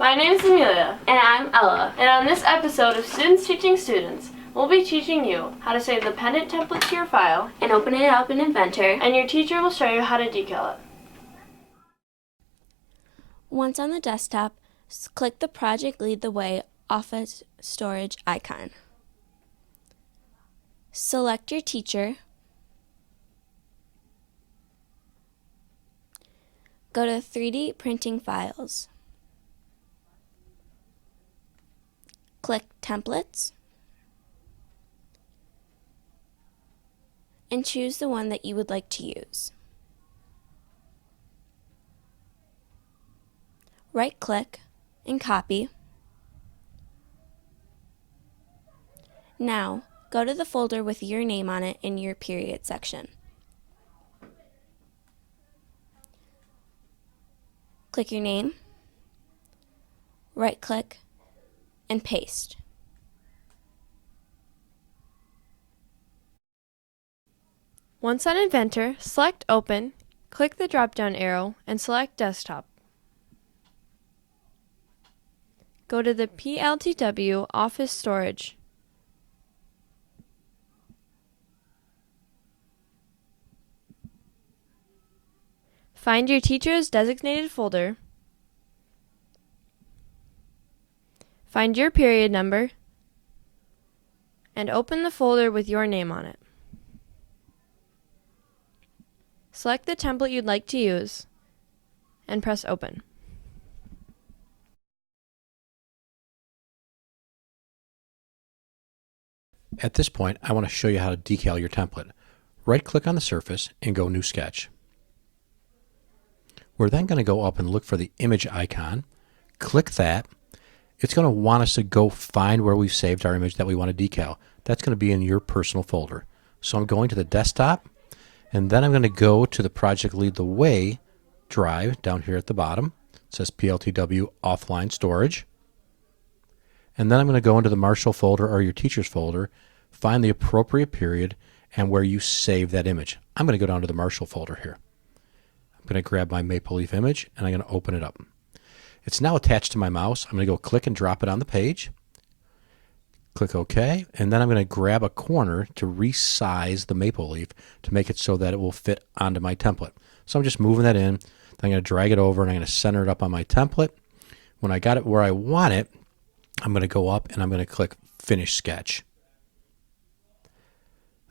My name is Amelia. And I'm Ella. And on this episode of Students Teaching Students, we'll be teaching you how to save the pendant template to your file And open it up in Inventor. and your teacher will show you how to decal it. Once on the desktop, click the Project Lead the Way Office Storage icon. Select your teacher. Go to 3D Printing Files. Click Templates. And choose the one that you would like to use. Right-click and copy. Now, go to the folder with your name on it in your period section. Click your name, right-click, and paste. Once on Inventor, select Open, click the drop-down arrow, and select Desktop. Go to the PLTW Office Storage. Find your teacher's designated folder. Find your period number and open the folder with your name on it. Select the template you'd like to use and press Open. At this point, I want to show you how to decal your template. Right-click on the surface and go New Sketch. We're then going to go up and look for the image icon. Click that. It's going to want us to go find where we've saved our image that we want to decal. That's going to be in your personal folder. So I'm going to the desktop, and then I'm going to go to the Project Lead the Way drive down here at the bottom. It says PLTW Offline Storage. And then I'm going to go into the Marshall folder or your teacher's folder, find the appropriate period and where you save that image. I'm going to go down to the Marshall folder here. I'm going to grab my Maple Leaf image and I'm going to open it up. It's now attached to my mouse. I'm going to go click and drop it on the page. Click OK, and then I'm going to grab a corner to resize the maple leaf to make it so that it will fit onto my template. So I'm just moving that in. Then I'm going to drag it over and I'm going to center it up on my template. When I got it where I want it, I'm going to go up and I'm going to click Finish Sketch.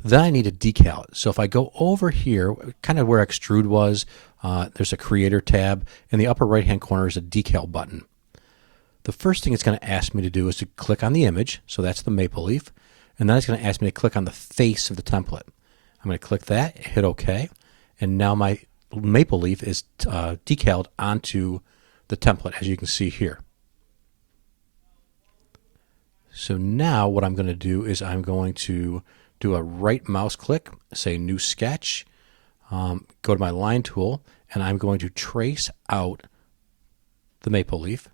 Then I need to decal it. So if I go over here, kind of where Extrude was, there's a Creator tab. In the upper right-hand corner is a Decal button. The first thing it's going to ask me to do is to click on the image, so that's the maple leaf, and then it's going to ask me to click on the face of the template. I'm going to click that, hit OK, and now my maple leaf is decaled onto the template, as you can see here. So now what I'm going to do is I'm going to do a right mouse click, say New Sketch, go to my line tool, and I'm going to trace out the maple leaf.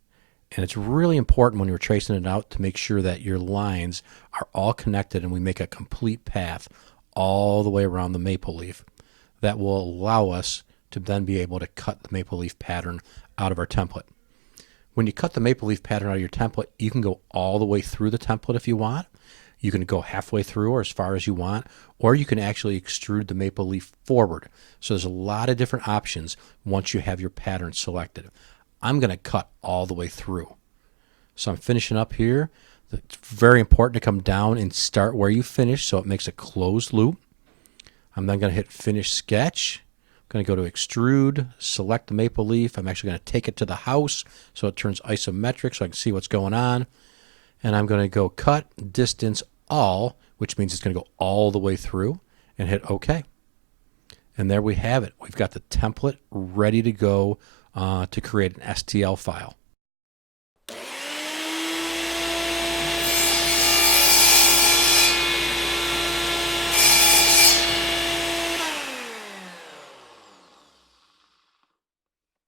And it's really important when you're tracing it out to make sure that your lines are all connected and we make a complete path all the way around the maple leaf. That will allow us to then be able to cut the maple leaf pattern out of our template. When you cut the maple leaf pattern out of your template, you can go all the way through the template if you want. You can go halfway through or as far as you want, or you can actually extrude the maple leaf forward. So there's a lot of different options once you have your pattern selected. I'm going to cut all the way through. So I'm finishing up here. It's very important to come down and start where you finish so it makes a closed loop. I'm then going to hit Finish Sketch. I'm going to go to Extrude, select the maple leaf. I'm actually going to take it to the house so it turns isometric so I can see what's going on. And I'm going to go Cut Distance All, which means it's going to go all the way through, and hit OK. And there we have it. We've got the template ready to go to create an STL file.